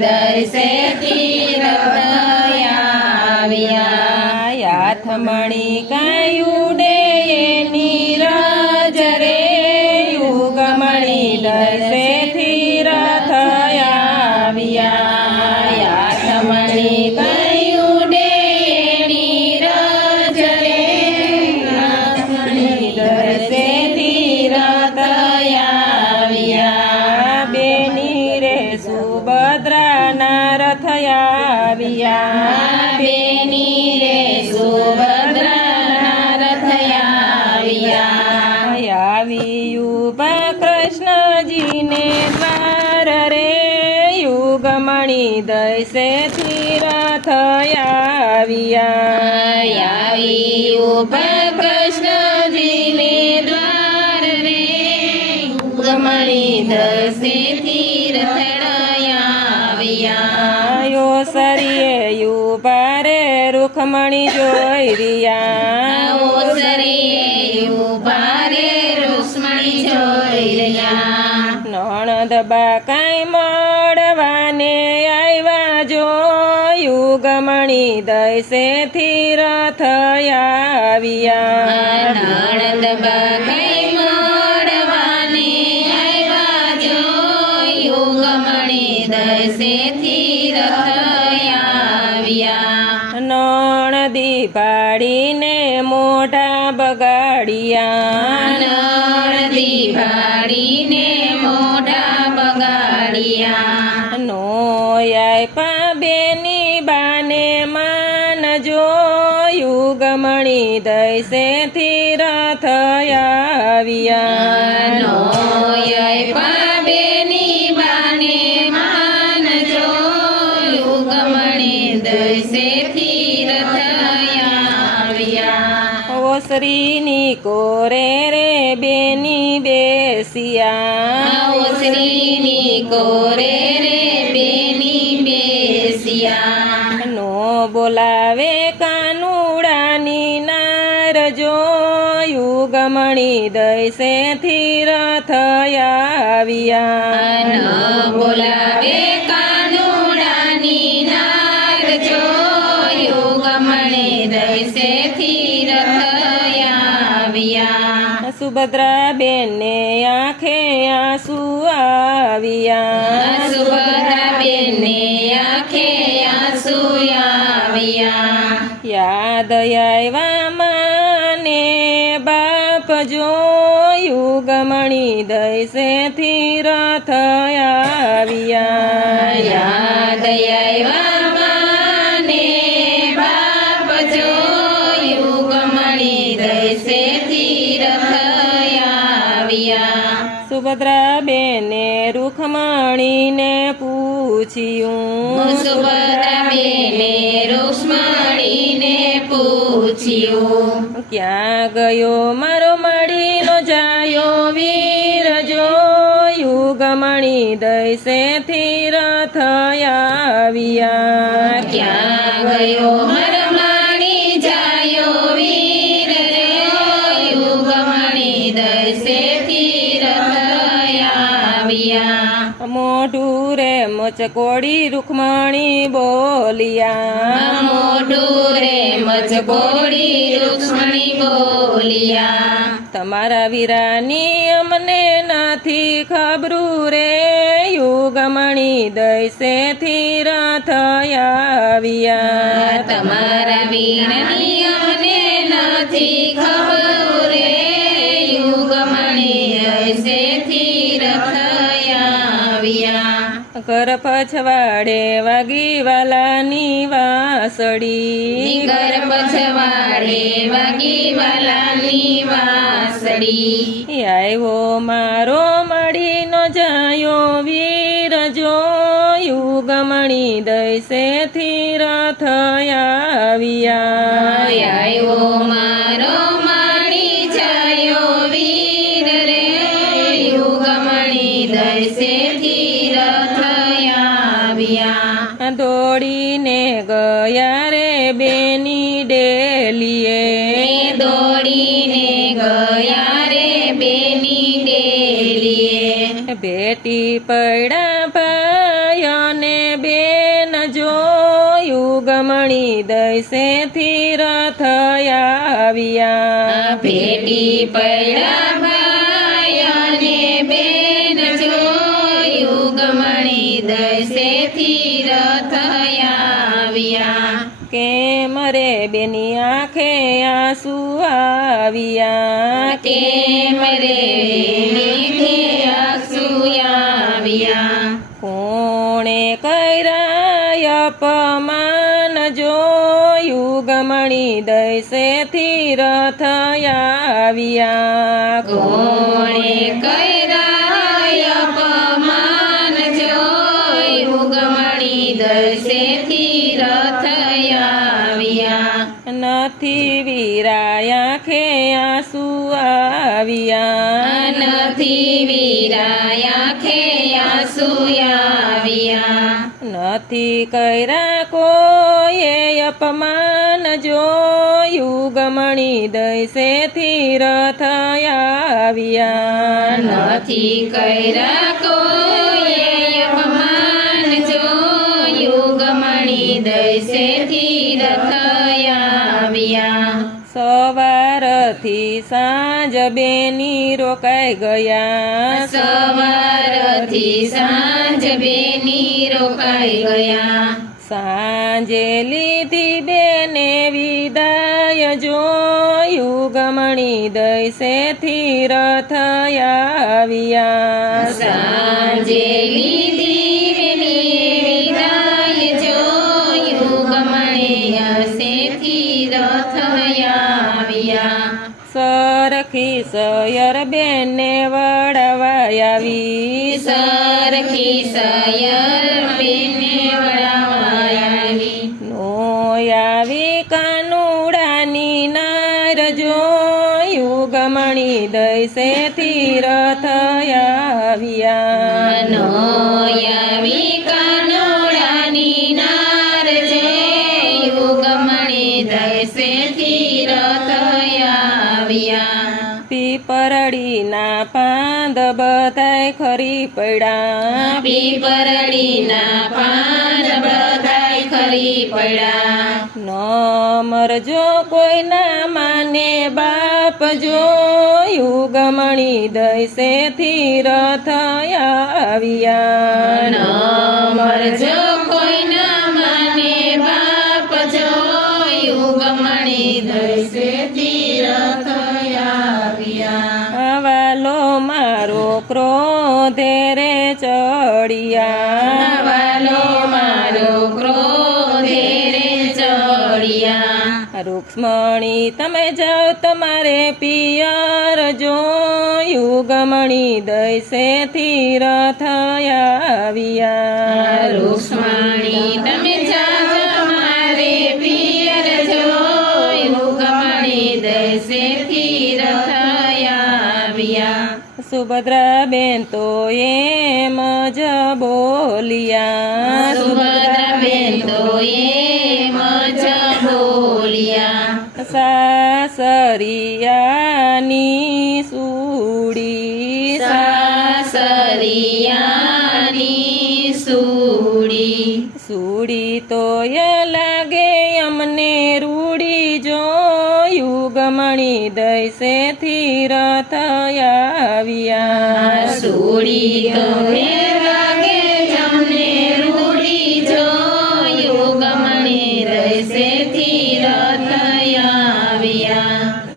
દૈસેથી રથયાવ્યા યાથમણી કાંઈ ઉડે એની રાજ રે યુગમણી દૈસેથી રથયાવ્યા યાથમણી કઈ ઉડે એની રાજ રે યાથમણી દૈસેથી રથયાવ્યા બેની રે સુભદ્રાના રથયાવ્યા બેની રે સુભદ્રાના રથયાવ્યા યુપા કૃષ્ણજીને દ્વાર રે યુગમણી દૈસેથી રથયાવ્યા કૃષ્ણજીને દ્વાર રે યુગમણી દૈસેથી રથયાવ્યા સરીએ યુપા રે રૂખમણી જોઈ રહ્યા નણંદ બા કાંઈ મળવાને આવ્યા જો યુગમણી દૈસેથી રથયાવ્યા નણંદ બા કઈ મળવાને આવ્યા જો યુગમણી દૈસેથી રથયાવ્યા નણદી પાડીને મોઢા બગાડિયા નણદી પાડીને મોઢા બગાડિયા નોયા બેની બાને માનજો યુગમણી દૈસેથી રથયાવ્યા બેની બાને માનજો યુગમણી દૈસેથી રથયાવ્યા ઓસરીની કોરે રે બેની બેસિયા ઓસરીની કોરે રે બેની બેસિયા નો બોલાવે કાનુડાની નારજો યુગમણી દૈસેથી રથયાવ્યા બોલાવે કાનુડાની નારજો યુગમણી દૈસેથી રથયાવ્યા સુભદ્રા બેને આંખે આંસુ આવ્યા સુભદ્રા બેને આંખે આંસુ આવ્યા યાદ આવ્યા માને બાપ જો યુગમણી દૈસેથી રથયાવ્યા યાદ આવ્યા માને બાપ જો યુગમણી દૈસેથી રથયાવ્યા સુભદ્રા બેને રૂખમણીને પૂછ્યું સુભદ્રા બેને રૂક્ષ્મણીને પૂછ્યું ક્યાં ગયો મારો મળીનો જાયો વીર જો યુગમણી દૈસેથી રથયાવ્યા ક્યાં ગયો મરમાણી જાયો વીર રે યુગમણી દૈસેથી રથયાવ્યા મોઢું રે મચકોડી રૂખમણી બોલિયા મોઢું રે મચકોડી રૂક્ષ્મણી બોલિયા તમારા વીરાની અમને નથી ખબરું રે યુગમણી દૈસેથી રથયાવ્યા તમારા વીરની અમને નથી ખબર રે યુગમણી દૈસેથી રથયાવ્યા ઘર પછવાડે વાગી વાલાની વાસળી ઘર પછવાડે વાગી વાલાની વાસળી આવ્યો મારો મળીનો જાયો વીર જો યુગમણી દૈસેથી રથયાવ્યા આવ્યો મારો માડી જાયો વીર રે યુગમણી દૈસેથી રથયાવ્યા દોડીને ગયા રે બેની ડેલીએ દોડીને ગયા રે બેની ડેલીએ ભેટી પડ્યા ભાઈઓને યુગમણી દૈસેથી રથ આવ્યા ભેટી પડ્યા ભાઈ અને બેન જો યુગમણી દૈસેથી રથ આવ્યા કેમ રે બેની આંખે આંસુ આવ્યા કેમ રે નીધે આંસુ આવ્યા કોણે કર્યા અપમાન જો યુગમણી દૈસેથી રથ આવ્યા કોણે કર્યા અપમાન જો યુગમણી દૈસેથી રથ આવ્યા નથી વીરાયા આંખે આંસુ આવ્યા નથી વીરાયા ખે આંસુ આવ્યા નથી કર્યા કોઈએ અપમાન જો યુગમણી દૈસેથી રથ આવ્યા નથી કર્યા કોઈએ અપમાન જો યુગમણી દૈસેથી રથ આવ્યા સવારથી સાંજ બેની રોકાઈ ગયા સવારથી સાંજ બેની રોકાઈ ગયા સાંજે લીધી બેને વિદાય જો યુગમણી દૈસેથી રથ આવ્યા સાંજે લીધી બેની વિદાય જો યુગમણી દૈસેથી રથ આવ્યા સરખી સયર બેને વળવા આવી સરખી સયર બેને વળાવા આવી નો આવી કાનુડાની નાર જો યુગમણી દૈસેથી રથ આવ્યા નો આવી કાનોડાની નાર જે યુગમણી દૈસેથી રથ આવ્યા પીપરડીના પાંદ બધાય ખરી પડ્યા પીપરડીના પાન બધાય ખરી પડ્યા ન મરજો કોઈના માને બાપ જો યુગમણી દૈસેથી રથ આવ્યા ન મરજો કોઈના માને બાપ જો યુગમણી દૈસેથી રથ આવ્યા વાલો મારો ક્રોધે રે ચડિયા વાલો મારો ક્રોધે રે ચડિયા રૂક્ષ્મણી તમે જાઓ તમારે પિયર જો યુગમણી દૈસેથી રથ આવ્યા રૂક્ષ્મણી તમે જાજો મારે પિયર જો યુગમણી દૈસેથી રથ આવ્યા સુભદ્રાબેન તો એમ જ બોલ્યા સુભદ્રાબેન તો એમ જ બોલ્યા સાસરિયાની સુડી સાસરિયાની સુડી સુડી તો એ લાગે અમને રૂડી જો યુગમણી દૈસેથી રથ આવ્યા સુડી તો